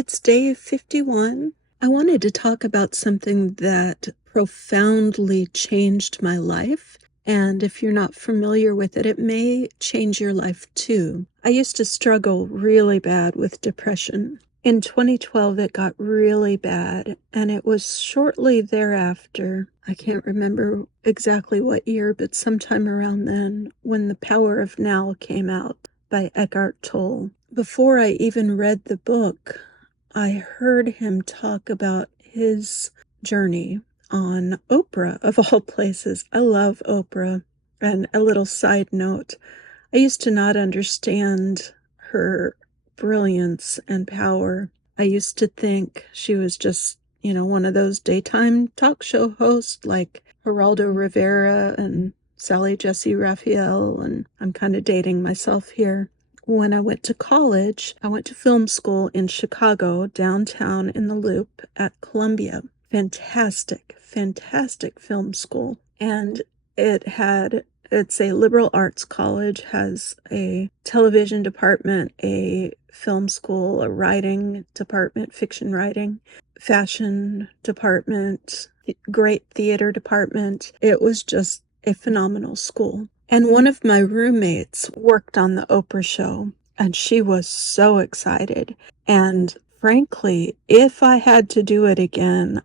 It's day 51. I wanted to talk about something that profoundly changed my life. And if you're not familiar with it, it may change your life too. I used to struggle really bad with depression. In 2012, it got really bad, and it was shortly thereafter, I can't remember exactly what year, but sometime around then, when The Power of Now came out by Eckhart Tolle. Before I even read the book, I heard him talk about his journey on Oprah, of all places. I love Oprah. And a little side note, I used to not understand her brilliance and power. I used to think she was just, one of those daytime talk show hosts like Geraldo Rivera and Sally Jesse Raphael, and I'm kind of dating myself here. When I went to college, I went to film school in Chicago, downtown in the Loop at Columbia. Fantastic, fantastic film school. And it's a liberal arts college, has a television department, a film school, a writing department, fiction writing, fashion department, great theater department. It was just a phenomenal school. And one of my roommates worked on the Oprah show, and she was so excited. And frankly, if I had to do it again,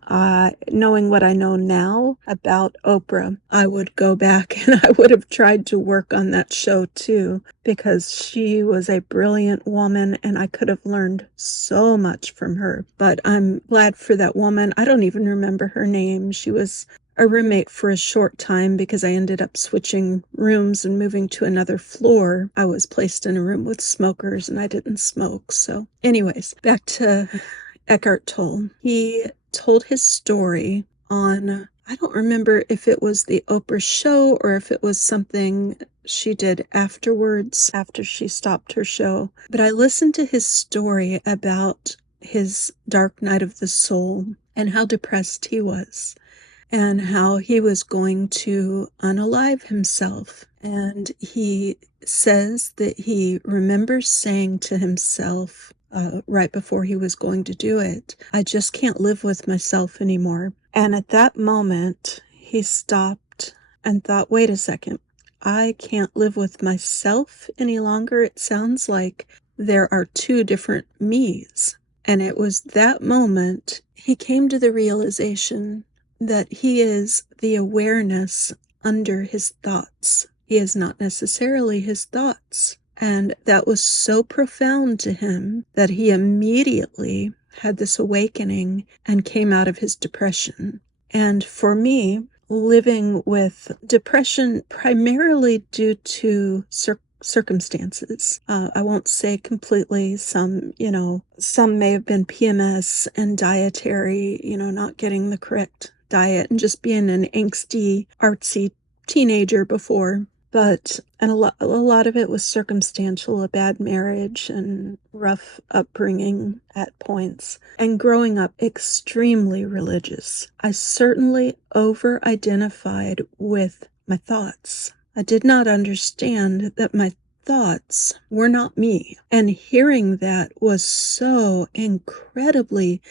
knowing what I know now about Oprah, I would go back and I would have tried to work on that show too, because she was a brilliant woman and I could have learned so much from her. But I'm glad for that woman. I don't even remember her name. She was a roommate for a short time because I ended up switching rooms and moving to another floor. I was placed in a room with smokers and I didn't smoke. So anyways, back to Eckhart Tolle. He told his story on, I don't remember if it was the Oprah show or if it was something she did afterwards, after she stopped her show. But I listened to his story about his dark night of the soul and how depressed he was, and how he was going to unalive himself. And he says that he remembers saying to himself right before he was going to do it, I just can't live with myself anymore. And at that moment, he stopped and thought, wait a second, I can't live with myself any longer. It sounds like there are two different me's. And it was that moment he came to the realization that he is the awareness under his thoughts. He is not necessarily his thoughts. And that was so profound to him that he immediately had this awakening and came out of his depression. And for me, living with depression primarily due to circumstances. I won't say completely. Some may have been PMS and dietary, not getting the correct diet and just being an angsty, artsy teenager before. But a lot of it was circumstantial, a bad marriage and rough upbringing at points, and growing up extremely religious. I certainly over-identified with my thoughts. I did not understand that my thoughts were not me. And hearing that was so incredibly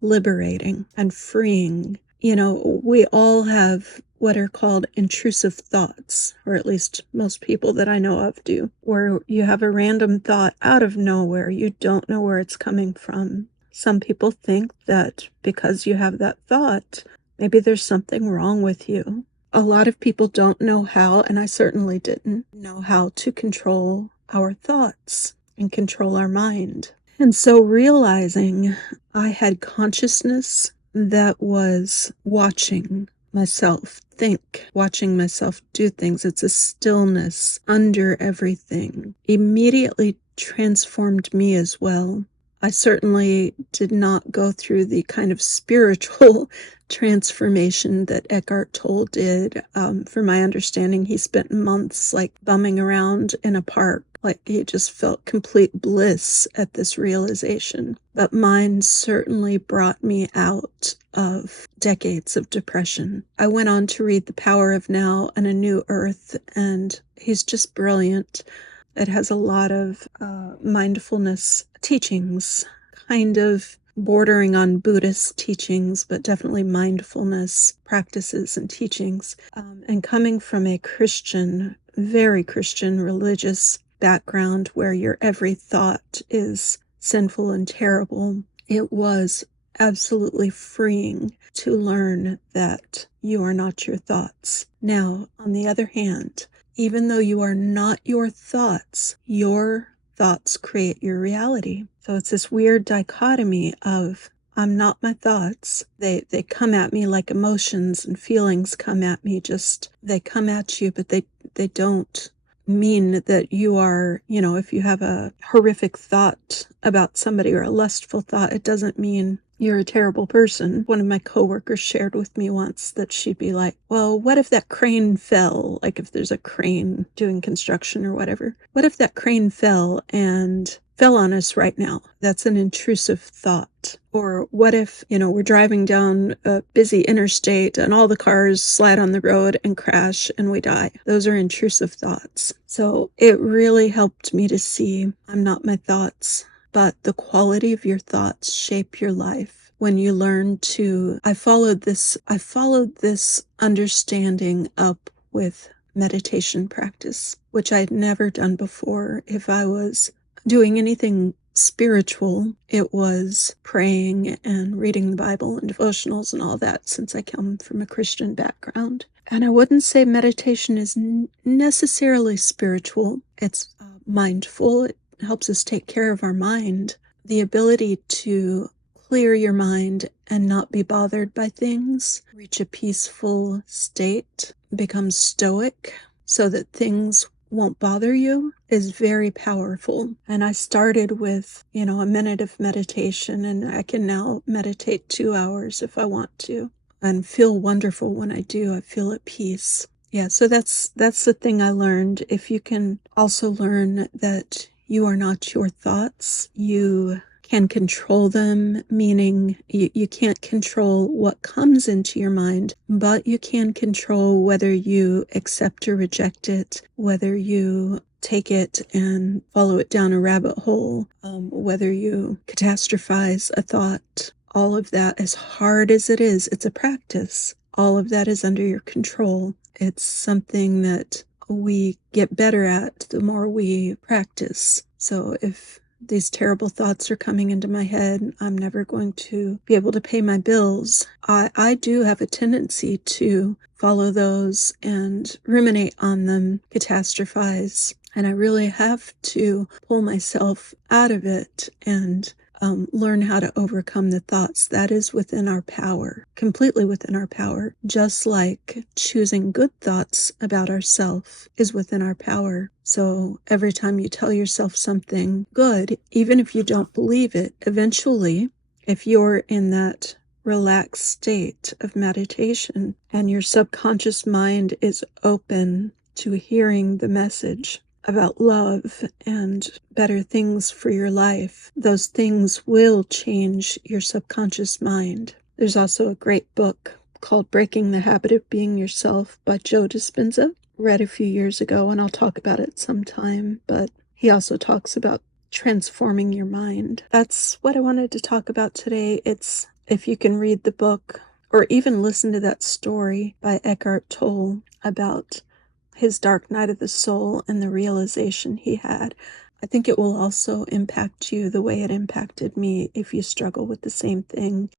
liberating and freeing. We all have what are called intrusive thoughts, or at least most people that I know of do, where you have a random thought out of nowhere. You don't know where it's coming from. Some people think that because you have that thought, maybe there's something wrong with you. A lot of people don't know how, and I certainly didn't know how to control our thoughts and control our mind. And so realizing I had consciousness that was watching myself think, watching myself do things. It's a stillness under everything. Immediately transformed me as well. I certainly did not go through the kind of spiritual transformation that Eckhart Tolle did. From my understanding, he spent months bumming around in a park. He just felt complete bliss at this realization. But mine certainly brought me out of decades of depression. I went on to read The Power of Now and A New Earth, and he's just brilliant. It has a lot of mindfulness teachings, kind of bordering on Buddhist teachings, but definitely mindfulness practices and teachings. And coming from a Christian, very Christian religious background where your every thought is sinful and terrible, it was absolutely freeing to learn that you are not your thoughts. Now, on the other hand, even though you are not your thoughts create your reality. So it's this weird dichotomy of I'm not my thoughts. They come at me like emotions and feelings come at me. Just they come at you, but they don't mean that you are, if you have a horrific thought about somebody or a lustful thought, it doesn't mean you're a terrible person. One of my coworkers shared with me once that she'd be like, well, what if that crane fell? Like if there's a crane doing construction or whatever. What if that crane fell and fell on us right now? That's an intrusive thought. Or what if, we're driving down a busy interstate and all the cars slide on the road and crash and we die? Those are intrusive thoughts. So it really helped me to see I'm not my thoughts, but the quality of your thoughts shape your life. When you learn to, I followed this understanding up with meditation practice, which I'd never done before. If I was doing anything spiritual, it was praying and reading the Bible and devotionals and all that, since I come from a Christian background. And I wouldn't say meditation is necessarily spiritual. It's mindful. It helps us take care of our mind. The ability to clear your mind and not be bothered by things, reach a peaceful state, become stoic so that things won't bother you, is very powerful. And I started with, a minute of meditation, and I can now meditate 2 hours if I want to, and feel wonderful when I do. I feel at peace. Yeah, so that's the thing I learned. If you can also learn that you are not your thoughts, you can control them, meaning you can't control what comes into your mind, but you can control whether you accept or reject it, whether you take it and follow it down a rabbit hole, whether you catastrophize a thought. All of that, as hard as it is, it's a practice. All of that is under your control. It's something that we get better at the more we practice. So if these terrible thoughts are coming into my head, I'm never going to be able to pay my bills. I do have a tendency to follow those and ruminate on them, catastrophize. And I really have to pull myself out of it and learn how to overcome the thoughts. That is within our power, completely within our power. Just like choosing good thoughts about ourselves is within our power. So every time you tell yourself something good, even if you don't believe it, eventually, if you're in that relaxed state of meditation and your subconscious mind is open to hearing the message about love and better things for your life, those things will change your subconscious mind. There's also a great book called Breaking the Habit of Being Yourself by Joe Dispenza. Read a few years ago, and I'll talk about it sometime, but he also talks about transforming your mind. That's what I wanted to talk about today. It's, if you can read the book or even listen to that story by Eckhart Tolle about his dark night of the soul and the realization he had, I think it will also impact you the way it impacted me if you struggle with the same thing.